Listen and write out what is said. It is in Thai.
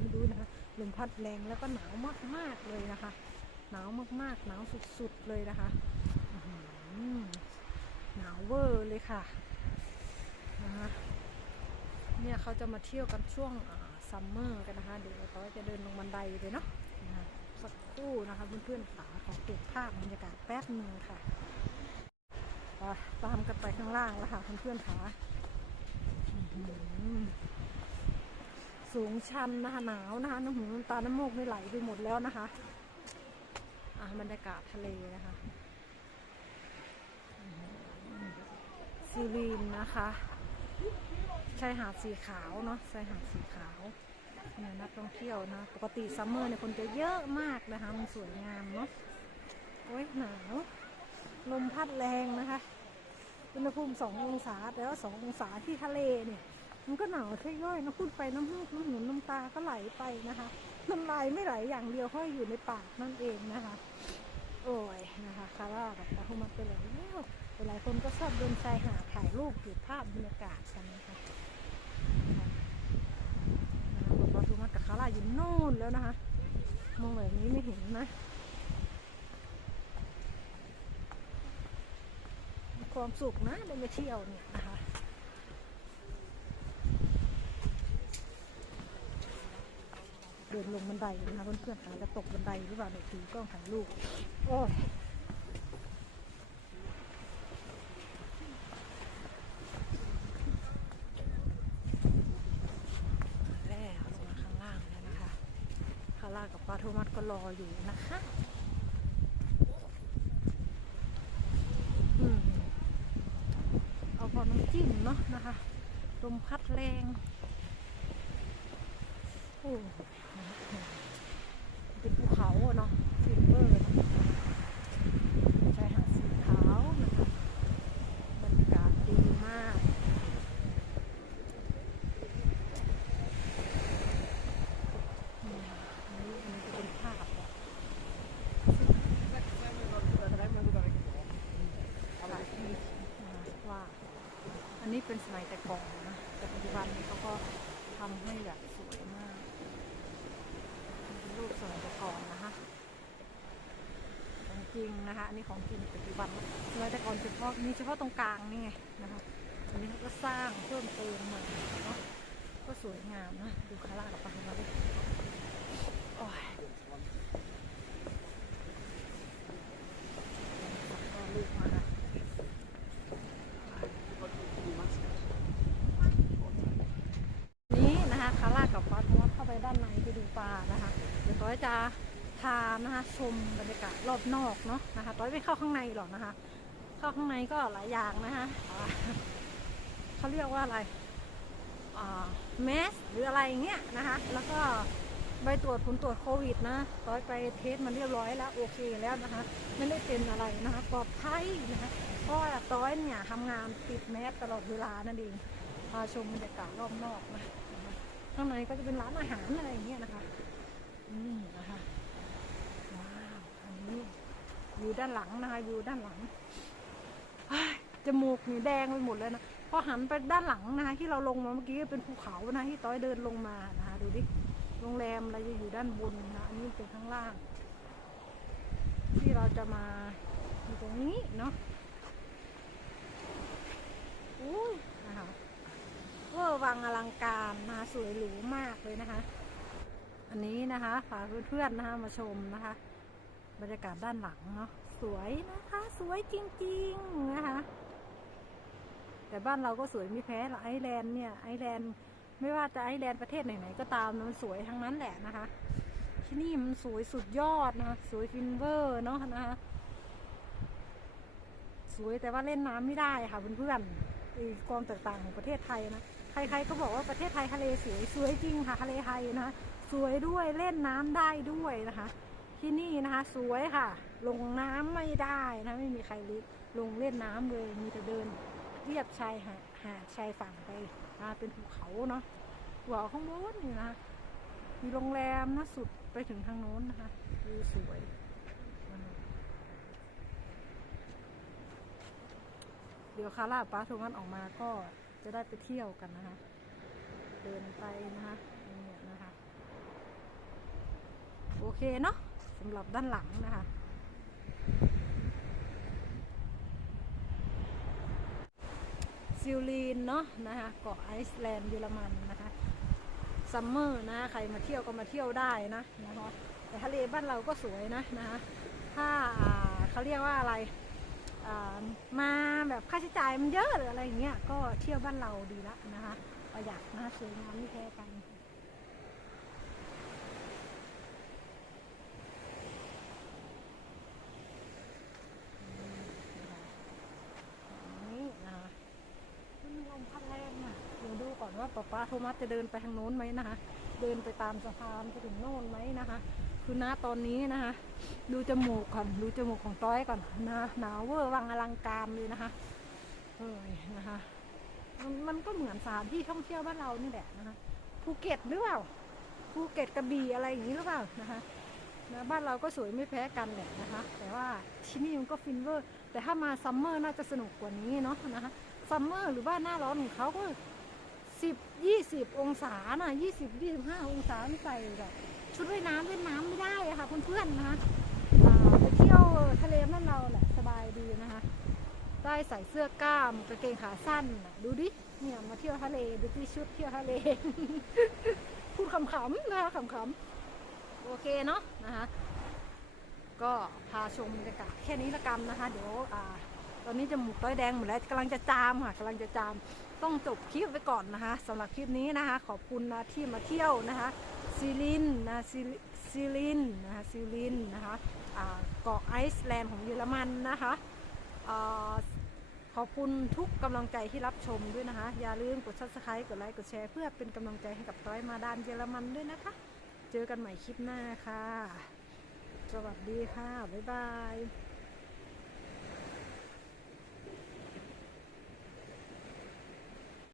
ไม่รู้นะคะลมพัดแรงแล้วก็หนาวมากๆเลยนะคะ หนาวมากๆ หนาวสุดๆเลยนะคะหนาวเวอร์เลยค่ะนะคะเนี่ยเขาจะมาเที่ยวกันช่วงซัมเมอร์กันนะคะ เดี๋ยวเขาจะเดินลงบันไดเลยเนาะนะคะสักครู่นะคะเพื่อนๆขาขอเก็บภาพบรรยากาศแป๊บหนึ่งค่ะตามกันไปข้างล่างแล้วค่ะเพื่อนๆขา สูงชันนะคะหนาวนะคะน้ำหูน้ำตาน้ำมูกไม่ไหลไปหมดแล้วนะคะอะบรรยากาศทะเลนะคะซีรีนนะคะชายหาดสีขาวเนาะชายหาดสีขาวเนี่ยนักท่องเที่ยวนะ ปกติซัมเมอร์เนี่ยคนจะเยอะมากนะคะ มันสวยงามเนาะโอ้ยหนาวลมพัดแรงนะคะอุณหภูมิสององศาแต่ว่าสององศาที่ทะเลเนี่ย มันก็หนาวใช่ย่อยนะพูดไปน้ำมูกน้ำหูน้ำตาก็ไหลไปนะคะน้ำลายไม่ไหลอย่างเดียวห้อยอยู่ในปากนั่นเองนะคะ โอ้ยนะคะคาร่ากับปาทุมัดไปแล้วหลายคนก็ชอบเดินชายหาดถ่ายรูปเก็บภาพบรรยากาศกันนะคะนะคะบอกปาทุมัดกับคาร่าอยู่โน่นแล้วนะคะมองแบบนี้ไม่เห็นนะความสุขนะได้มาเที่ยวเนี่ยนะคะ เดิน ลงบันไดนะคะเพื่อนๆค่ะจะตกบันไดหรือเปล่าเนี่ยถือกล้องถ่ายรูปโอ้ยแล้วลงมาข้างล่างแล้วนะคะข้างล่างกับปลาโทมัสก็รออยู่นะคะอืมเอาพอน้ำจิ้มเนาะนะคะ ลมพัดแรง เป็นภูเขาเนาะซิลเวอร์นะชายหาดสีขาวนะคะบรรยากาศดีมากอันนี้เป็นภาพอะหลายที่นะคะว่าอันนี้เป็นสมัยแต่ก่อนนะแต่ปัจจุบันนี้เขาก็ทำให้แบบสวยมาก รูปสมัยแต่ก่อนนะคะของจริงนะคะอันนี้ของจริงปัจจุบันสมัยแต่ก่อนเฉพาะมีเฉพาะตรงกลางนี่ไงนะคะอันนี้เขาก็สร้างเพิ่มเติมมาเนาะก็สวยงามนะดูคาร่ากับปลามาดิโอ้ยลูกมานะนี่นะคะคาร่ากับปลาทอดเข้าไปด้านในไปดูปลานะคะ เดี๋ยวต้อย จะพานะคะชมบรรยากาศรอบนอกเนาะนะคะต้อยไม่เข้าข้างในหรอกนะคะ เข้าข้างในก็หลายอย่างนะคะเขาเรียกว่าอะไรแมสหรืออะไรอย่างเงี้ยนะคะ แล้วก็ใบตรวจผลตรวจโควิดนะต้อยไปเทสมันเรียบร้อยแล้วโอเคแล้วนะคะ ไม่ได้เป็นอะไรนะคะปลอดภัยนะคะเพราะต้อยเนี่ยทำงานติดแมสตลอดเวลานั่นเองพาชมบรรยากาศรอบนอกนะนะคะข้างในก็จะเป็นร้านอาหารอะไรอย่างเงี้ยนะคะ นี่นะคะว้าวอันนี้อยู่ด้านหลังนะคะอยู่ด้านหลังจมูกนี่แดงไปหมดเลยนะพอหันไปด้านหลังนะคะที่เราลงมาเมื่อกี้เป็นภูเขานะที่ต้อยเดินลงมานะคะดูดิโรงแรมอะไรจะอยู่ด้านบนนะอันนี้เป็นข้างล่าง ที่เราจะมาอยู่ตรงนี้เนาะอุ้ยนะคะเวอร์วังอลังการนะคะสวยหรูมากเลยนะคะ อันนี้นะคะฝากเพื่อนๆนะคะมาชมนะคะ บรรยากาศด้านหลังเนาะสวยนะคะ สวยจริงๆนะคะ แต่บ้านเราก็สวยไม่แพ้หรอกไอแลนด์เนี่ยไอแลนด์ไม่ว่าจะไอแลนด์ประเทศไหนๆก็ตามนะมันสวยทั้งนั้นแหละนะคะ ที่นี่มันสวยสุดยอดนะคะสวยฟินเวอร์เนาะนะคะสวยแต่ว่าเล่นน้ำไม่ได้ค่ะเพื่อนๆอีกความแตกต่างของประเทศไทยนะใครๆก็บอกว่าประเทศไทยทะเลสวยสวยจริงค่ะทะเลไทยนะ สวยด้วยเล่นน้ำได้ด้วยนะคะ ที่นี่นะคะ สวยค่ะ ลงน้ำไม่ได้นะไม่มีใครลิลงเล่นน้ำเลยมีแต่เดินเรียบชายหาดหาดชายฝั่งไปนะเป็นภูเขาเนาะหัวข้างบนนี่นะมีโรงแรมนะสุดไปถึงทางโน้นนะคะวิวสวยเดี๋ยวคาร่าป้าโทมันออกมาก็จะได้ไปเที่ยวกันนะคะ เดินไปนะคะ เคเนาะสำหรับด้านหลังนะคะซิลลีนเนาะนะคะเกาะไอซ์แลนด์เยอรมันนะคะซัมเมอร์นะใครมาเที่ยวก็มาเที่ยวได้นะนะคะแต่ทะเลบ้านเราก็สวยนะนะคะถ้าาเขาเรียกว่าอะไรมาแบบค่าใช้จ่ายมันเยอะหรืออะไรอย่างเงี้ยก็เที่ยวบ้านเราดีละนะคะประหยัดนะสวยงามไม่แพ้กันนะคะมันลมพัดแรงอะเดี๋ยวดูก่อนว่า ป๊าป๊าโทมัสจะเดินไปทางโน้นไหมนะคะ เดินไปตามสะพานไปถึงโน่นไหมนะคะ คือณตอนนี้นะคะ ดูจมูกก่อนดูจมูกของต้อยก่อนนะหนาวเวอร์วังอลังการเลยนะคะเอ้ยนะคะมันมันก็เหมือนสถานที่ท่องเที่ยวบ้านเรานี่แหละนะคะภูเก็ตหรือเปล่าภูเก็ตกระบี่อะไรอย่างนี้หรือเปล่านะคะนะบ้านเราก็สวยไม่แพ้กันแหละนะคะ แต่ว่าที่นี่มันก็ฟินเวอร์ แต่ถ้ามาซัมเมอร์น่าจะสนุกกว่านี้เนาะนะคะซัมเมอร์หรือว่าหน้าร้อนของเขาก็ สิบยี่สิบองศาน่ะยี่สิบยี่สิบห้าองศาไม่ใส่แบบชุดว่ายน้ำเล่นน้ำไม่ได้อะค่ะเพื่อนๆนะคะไปเที่ยวทะเลบ้านเราแหละสบายดีนะคะ ได้ใส่เสื้อกล้ามกางเกงขาสั้นดูดิเนี่ยมาเที่ยวทะเลดูที่ชุดเที่ยวทะเลพูดขำๆนะคะขำๆโอเคเนาะนะคะก็พาชมบรรยากาศแค่นี้ละกันนะคะ เดี๋ยวอตอนนี้จะมูกต้อยแดงหมดแล้วกำลังจะจามค่ะกำลังจะจาม ต้องจบคลิปไปก่อนนะคะสำหรับคลิปนี้นะคะ ขอบคุณนะที่มาเที่ยวนะคะซิลินนะซิลินนะคะซิลินนะคะเกาะไอซ์แลนด์ของเยอรมันนะคะขอบคุณทุกกำลังใจที่รับชมด้วยนะคะ อย่าลืมกด subscribe กดไลค์กดแชร์เพื่อเป็นกำลังใจให้กับต้อยมาดานเยอรมันด้วยนะคะ เจอกันใหม่คลิปหน้าค่ะ สวัสดีค่ะ บ๊ายบาย